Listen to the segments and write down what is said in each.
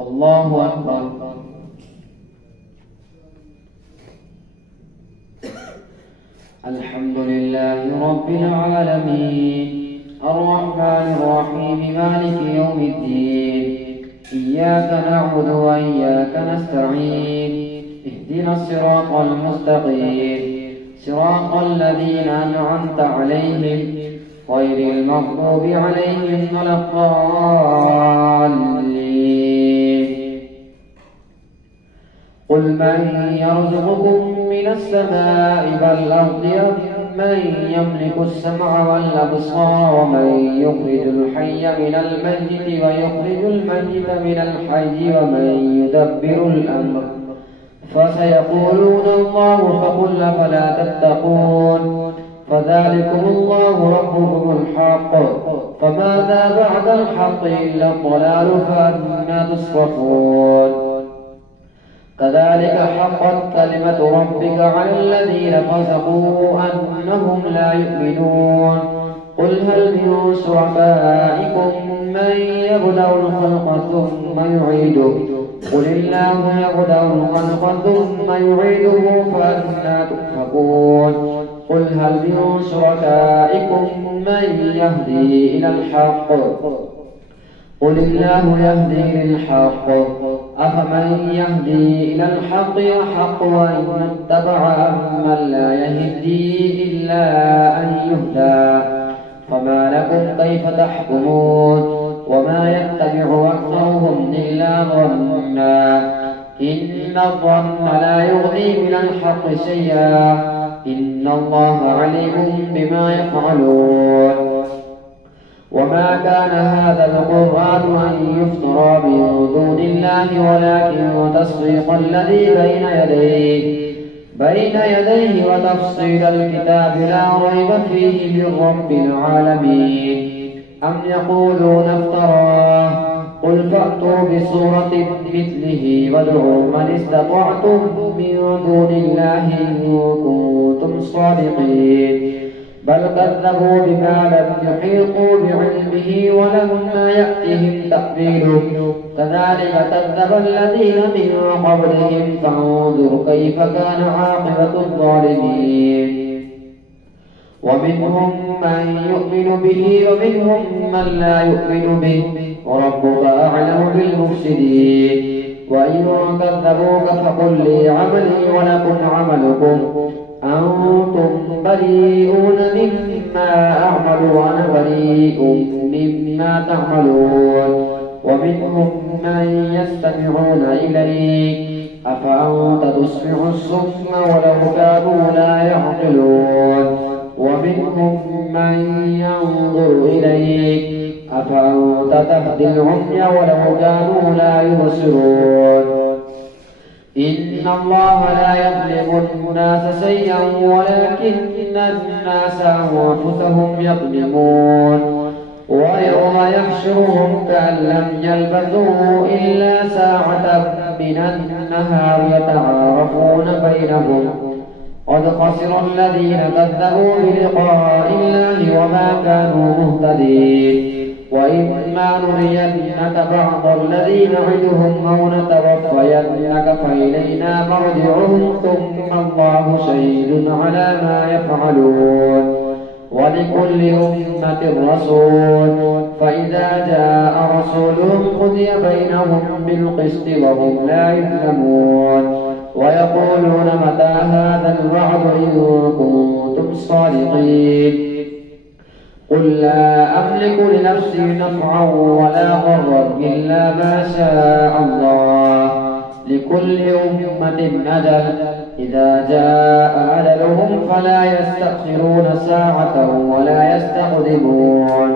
الله أكبر. الحمد لله رب العالمين الرحمن الرحيم مالك يوم الدين إياك نعبد وإياك نستعين اهدنا الصراط المستقيم صراط الذين أنعمت عليهم غير المغضوب عليهم ولا الضالين. قل من يرزقكم من السماء والأرض من يملك السمع والأبصار ومن يخرج الحي من الميت ويخرج الميت من الحي ومن يدبر الأمر فسيقولون الله فقل فلا تتقون فذلكم الله ربكم الحق فماذا بعد الحق إلا الضلال فأنى تصرفون. كذلك حقت كلمة ربك على الذين فسقوا أنهم لا يؤمنون. قل هل من شركائكم من يبدأ الخلق ثم يعيده قل الله يبدأ الخلق ثم يعيده فأنى تؤفكون. قل هل من شركائكم من يهدي إلى الحق قل الله يهدي للحق أفمن يهدي إلى الحق يحق أن يتبع أمن لا يهدي إلا أن يهدى فما لكم كيف تحكمون. وما يتبع أكثرهم إلا ظنا إن الظن لا يغني من الحق شيئا إن الله عليم بما يفعلون. وما كان هذا القرآن أن يفترى من دون الله ولكن تصديق الذي بين يديه وتفصيل الكتاب لا ريب فيه من رب العالمين. أم يقولون افتراه قل فأتوا بسورة مثله وادعوا من استطعتم من دون الله إن كنتم صادقين. بل كذبوا بما لم يحيطوا بعلمه ولما يأتهم تأويله كذلك كذب الذين من قبلهم فانظر كيف كان عاقبة الظالمين. ومنهم من يؤمن به ومنهم من لا يؤمن به وربك أعلم بالمفسدين. وإن كذبوك فقل لي عملي ولكم عملكم أنتم بريئون مما أعمل وأنا بريء مما تعملون. ومنهم من يستمعون إليك أفأنت تسمع الصم ولو كانوا لا يعقلون. ومنهم من ينظر إليك أفأنت تهدي العمي ولو كانوا لا يبصرون. إن الله لا يظلم الناس شيئا ولكن الناس أنفسهم يظلمون. ويوم يحشرهم كأن لم يلبثوا إلا ساعة من النهار يتعارفون بينهم قد خسر الذين كذبوا بلقاء الله وما كانوا مهتدين. وإما نرينك بعض الذي نعدهم أو نتوفينك فإلينا مرجعهم ثم الله شهيد على ما يفعلون. ولكل أمة رسول فإذا جاء رسولهم قضي بينهم بالقسط وهم لا يظلمون. ويقولون متى هذا الوعد إن كنتم صادقين. قل لا أملك لنفسي نفعا ولا ضرا إلا ما شاء الله لكل أمة أجل إذا جاء أجلهم فلا يستأخرون ساعة ولا يستقدمون.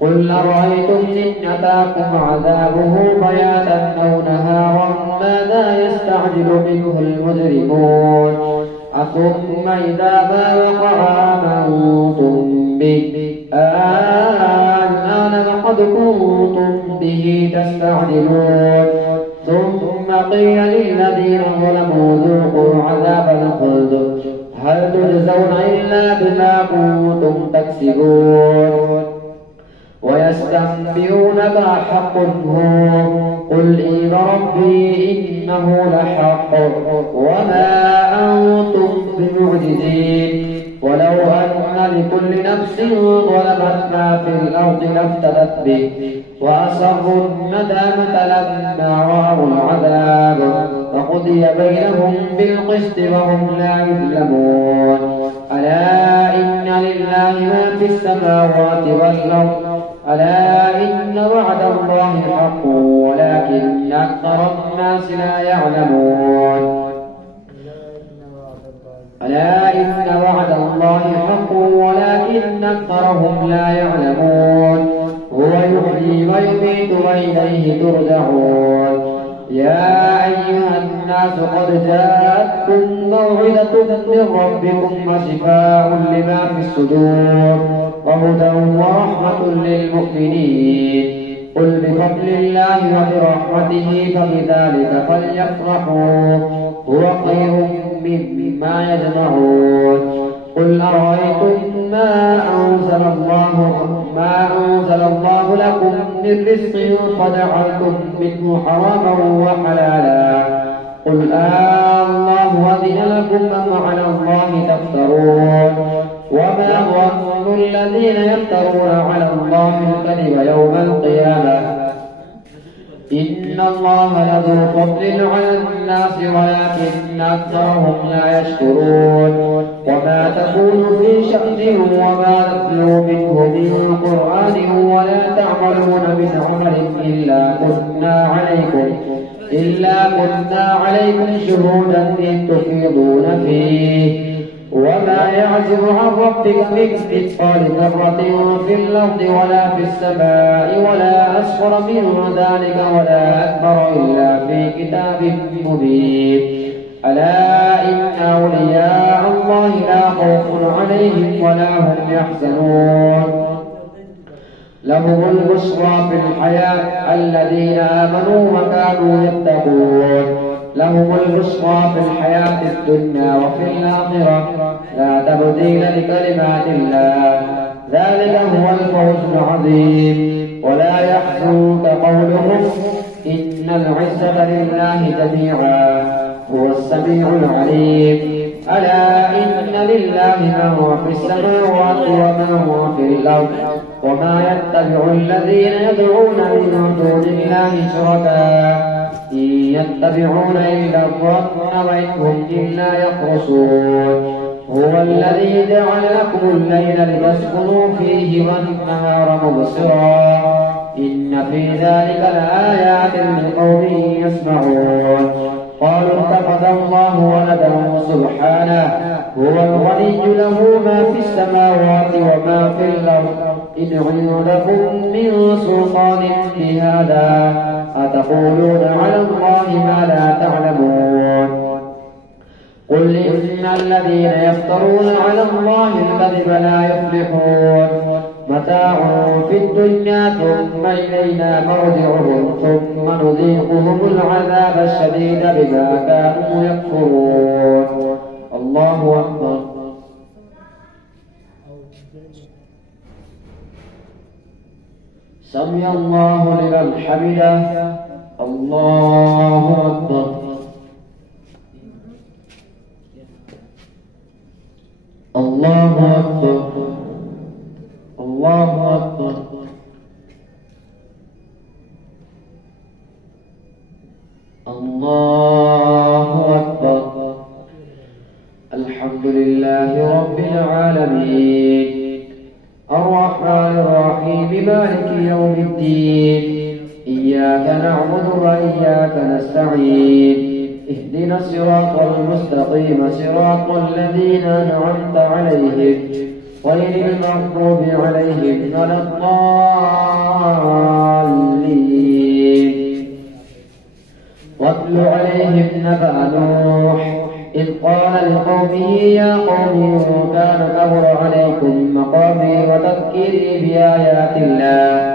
قل أرأيتم إن أتاكم عذابه بياتا أو نهارا ماذا يستعجل منه المجرمون. أثم إذا ما وقع آمنتم به الآن وقد كنتم به تستعجلون. ثم قيل للذين ظلموا ذوقوا عذاب الخلد هل تجزون إلا بما كنتم تكسبون. ويستنبئونك أحق هو قل إي ربي إنه لحق وما أنتم بمعجزين ولو أن لكل نفس ظلمت ما في الأرض لافتدت به وأسروا الندامة لما رأوا العذاب فقضي بينهم بالقسط وهم لا يظلمون ألا إن لله ما في السماوات والأرض ألا إن وعد الله حق ولكن أكثر الناس لا يعلمون ألا إن وعد الله حق ولكن أكثرهم لا يعلمون هو يحيي ويميت وإليه ترجعون يا أيها الناس قد جاءتكم موعظة من ربكم وشفاء لما في الصدور وهدى ورحمة للمؤمنين قل بفضل الله وبرحمته فبذلك فليفرحوا هو خير مما يجمعون قل أرأيتم ما أنزل الله لكم من رزق فجعلتم منه حراما وحلالا قل الله أذن لكم أم على الله تفترون وما ظن الذين يفترون على الله الكذب يوم القيامة إن الله لذو فضل على الناس ولكن أكثرهم لا يشكرون وما تكون في شأن وما نتلو منه من قرآن ولا تعملون من عمل إلا كنا عليكم شهودا إذ تفيضون فيه وما يعزب عن ربك من مثقال ذرة في الأرض ولا في السماء ولا أصغر من ذلك ولا أكبر إلا في كتاب مبين ألا إن أولياء الله لا خوف عليهم ولا هم يحزنون لهم البشرى في الحياة الذين آمنوا وكانوا يتقون لهم البشرى في الحياة الدنيا وفي الآخرة لا تبديل لكلمات الله ذلك هو الفوز العظيم ولا يحزنك قولهم إن العزة لله جميعا هو السميع العليم ألا إن لله ما هو في السماوات وما هو في الأرض وما يتبع الذين يدعون من دون الله شركاء إن يتبعون إلا الظن وإن هم إلا يخرصون هو الذي جعل لكم الليل لتسكنوا فيه والنهار مبصرا إن في ذلك لآيات لقوم يسمعون قالوا اتخذ الله ولدا سبحانه هو الغني له ما في السماوات وما في الأرض إن عندكم من سلطان بهذا أتقولون على الله ما لا تعلمون قل إن الذين يفترون على الله الكذب لا يفلحون متاع في الدنيا ثم إلينا مرجعهم ثم نذيقهم العذاب الشديد بما كانوا يكفرون الله أكبر سمع الله لمن حمده الله أكبر الله أكبر الله أكبر الله أكبر الحمد لله رب العالمين الرحمن الرحيم مالك يوم الدين إياك نعبد وإياك نستعين اهدنا الصراط المستقيم صراط الذين أنعمت عليهم غير المغضوب عليهم ولا الضالين واتل عليهم نبأ نوح إذ قال لقومه يا قوم إن كان كبر عليكم مقامي وتذكيري بآيات الله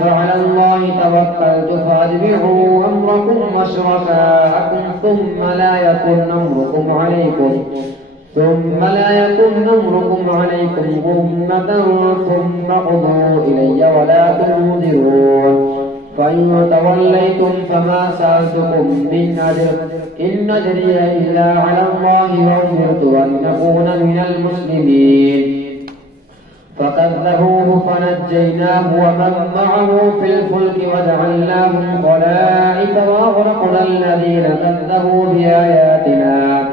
فعلى الله توكلت فأتبعوا أمركم وشركاءكم ثم لا يكن أمركم ثم لا يكن أمركم عليكم غمة ثم قضوا إلي ولا تنذرون فإن توليتم فما سألتكم من أجر إن أجري إلا على الله وأمرت أن أكون من المسلمين فكذبوه فنجيناه ومن معه في الفلك وجعلناهم خلائف وأغرقنا الذين كذبوا بآياتنا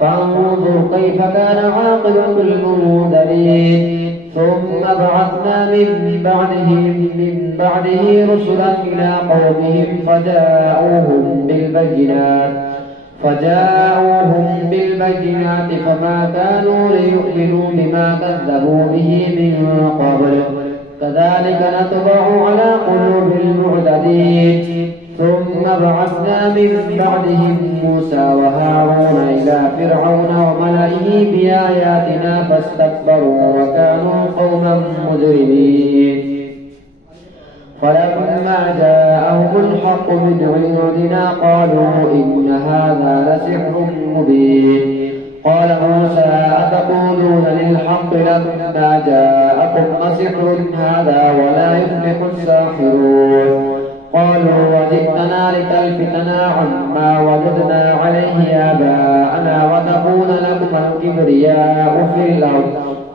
فانظر كيف كان عاقبة المنذرين ثم بعثنا من بعده رسلا إلى قومهم فجاءوهم بالبينات فما كانوا ليؤمنوا بما كذبوا به من قبل كذلك نطبع على قلوب المعتدين ثم بعثنا من بعدهم موسى وهارون إلى فرعون وملئه بآياتنا فاستكبروا وكانوا قوما مجرمين فلما جاءهم الحق من عندنا قالوا إن هذا لسحر مبين قال موسى أتقولون للحق لما جاءكم أسحر هذا ولا يفلح الساحرون قالوا وجئتنا لتلفتنا عما وجدنا عليه آباءنا وتكون لكما الكبرياء في الأرض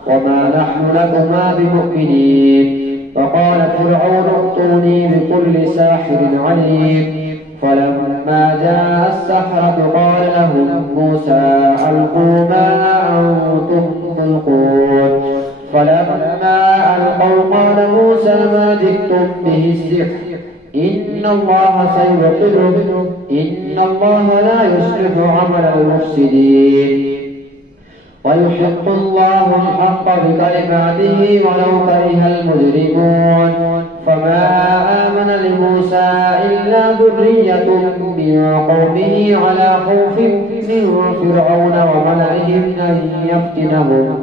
وما نحن لكما بمؤمنين فقال فرعون ائتوني بكل ساحر عليم فلما جاء السحرة قال لهم موسى ألقوا ما أنتم ملقون فلما ألقوا قال موسى ما جئتم به السحر إن الله سيبطله إن الله لا يصلح عمل المفسدين ويحق الله الحق بكلماته ولو كره المجرمون فما آمن لموسى إلا ذرية من قومه على خوف من فرعون وملئهم أن يفتنهم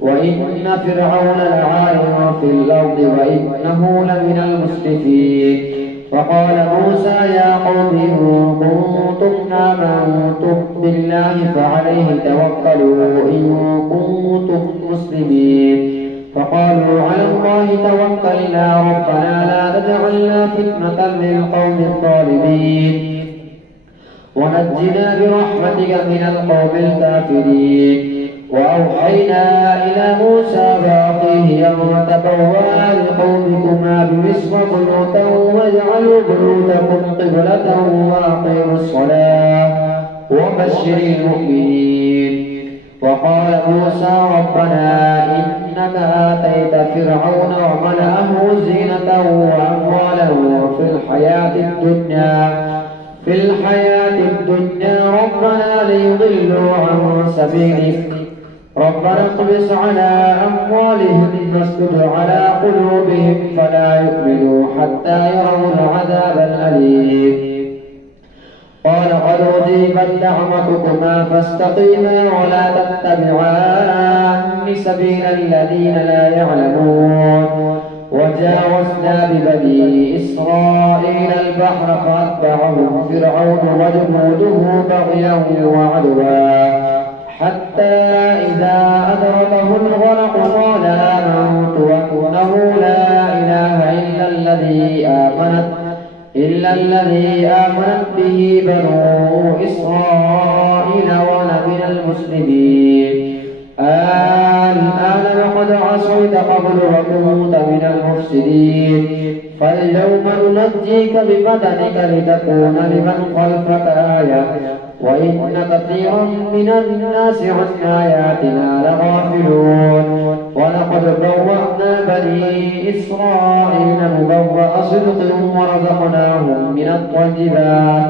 وإن فرعون لعال في الأرض وإنه لمن المسرفين وقال موسى يا قوم إن كنتم آمنتم بالله فعليه توكلوا إن كنتم مسلمين فقالوا على الله توكلنا ربنا لا تجعلنا فتنة للقوم الظالمين ونجنا برحمتك من القوم الكافرين وأوحينا إلى موسى وأخيه أن تبوأ لقومكما بمصر بيوتا واجعلوا بيوتكم قبلة وأقيموا الصلاة وبشر المؤمنين وقال موسى ربنا إنك آتيت فرعون وملأه زينة وأموالا في الحياة الدنيا ربنا ليضلوا عن سبيلك ربنا اطمس على أموالهم واسدد على قلوبهم فلا يؤمنوا حتى يروا العذاب الأليم قال قد أجيبت دعوتكما فاستقيما ولا تتبعان سبيل الذين لا يعلمون وجاوزنا ببني إسرائيل البحر فأتبعهم فرعون وجنوده بغيا وعدوا حتى إذا أدركه الغرق قال آمنت أنه لا إله إلا الذي آمنت به بنو إسرائيل وأنا من المسلمين الآن لقد عصيت قبل وكنت من المفسدين فاليوم ننجيك ببدنك لتكون لمن خلفك آية وإن كثيرا من الناس عن آياتنا لغافلون ولقد بوأنا بني إسرائيل مبوأ صدق ورزقناهم من الطيبات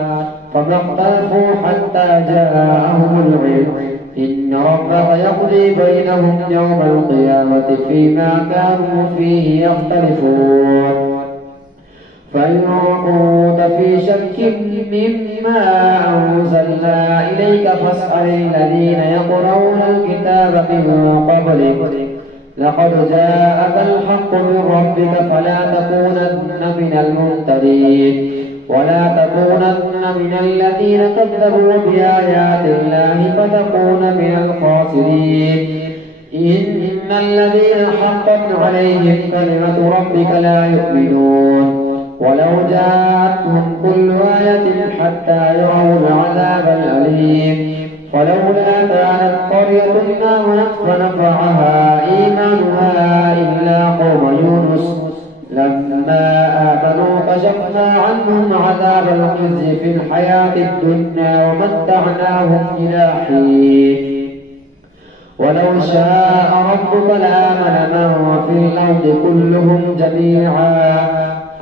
فما اختلفوا حتى جاءهم العلم إن ربك يقضي بينهم يوم القيامة فيما كانوا فيه يختلفون فإن كنت في شك مما أنزلنا إليك فاسأل الذين يقرؤون الكتاب من قبلك لقد جاءك الحق من ربك فلا تكونن من الممترين ولا تكونن من الذين كذبوا بآيات الله فتكون من الخاسرين إن الذين حقت عليهم كلمة ربك لا يؤمنون ولو جاءتهم كل آية حتى يروا العذاب الأليم فلولا كانت قرية آمنت فنفعها إيمانها إلا قوم يونس لما آمنوا كشفنا عنهم عذاب الخزي في الحياة الدنيا ومتعناهم إلى حين ولو شاء ربك لآمن من في الأرض كلهم جميعا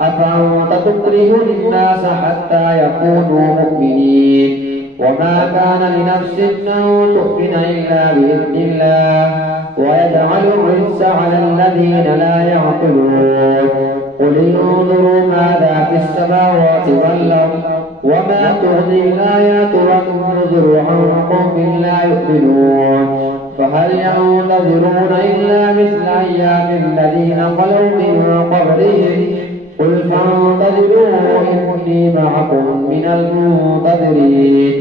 أفأنت تكره الناس حتى يكونوا مؤمنين وما كان لنفس أن تؤمن إلا بإذن الله ويجعل الرجس على الذين لا يعقلون قل انظروا ماذا في السماوات والأرض وما تغني الآيات والنذر عن قوم لا يؤمنون فهل ينتظرون إلا مثل أيام الذين خلوا من قبلهم قل فانتظروا إني معكم من المنتظرين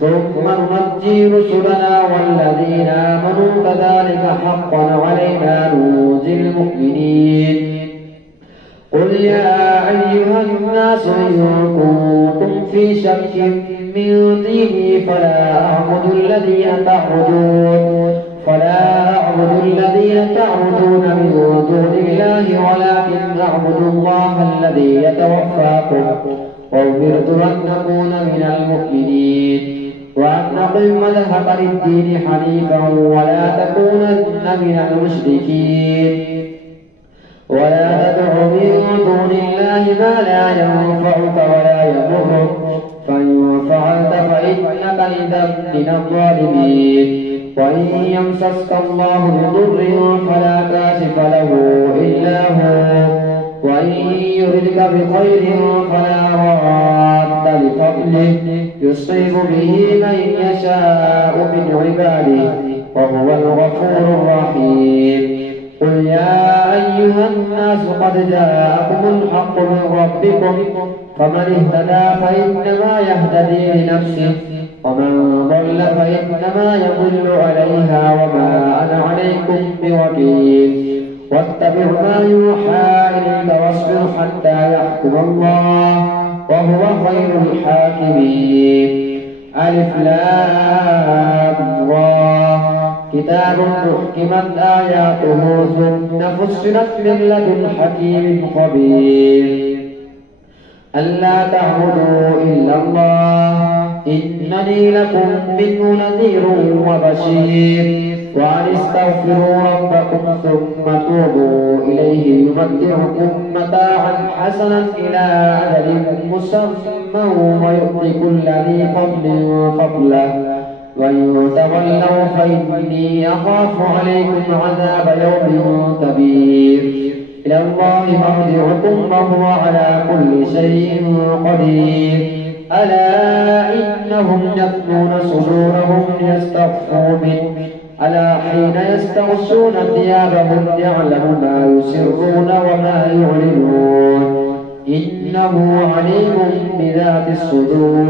ثم ننجي رسلنا والذين آمنوا كذلك حقا علينا ننجي المؤمنين قل يا أيها الناس إن كنتم في شك من ديني فلا أعبد الذين تعبدون من دون الله ولكن أعبد الله الذي يتوفاكم وأمرت أن أكون من المؤمنين وأن أقم مذهب للدين حنيفا ولا تكونن من المشركين ولا تدع من دون الله ما لا ينفعك ولا يضرك فإن فعلت فإنك إذا من الظالمين وإن يمسسك الله بضر فلا كاشف له إلا هو وإن يردك بخير فلا راد لفضله يصيب به من يشاء من عباده وهو الغفور الرحيم قل يا أيها الناس قد جاءكم الحق من ربكم فمن اهتدى فإنما يهتدي لنفسه ومن ضل فإنما يضل عليها وما أنا عليكم بوكيل واتبع ما يوحى إليك واصبر حتى يحكم الله وهو خير الحاكمين ألف لام را كتاب أحكمت آياته ثم فصلت من لدن حكيم خبير ألا تعبدوا إلا الله إنني لكم منه نذير وبشير وأن استغفروا ربكم ثم توبوا إليه يمتعكم متاعا حسنا إلى أجل مسمى ويؤتي كل ذي فضل فضله وإن تولوا فإني أخاف عليكم عذاب يوم كبير إلى الله مرجعكم وهو على كل شيء قدير ألا إنهم يثنون صدورهم ليستخفوا منه ألا حين يستغشون ثيابهم يعلم ما يسرون وما يعلنون إنه عليم بذات الصدور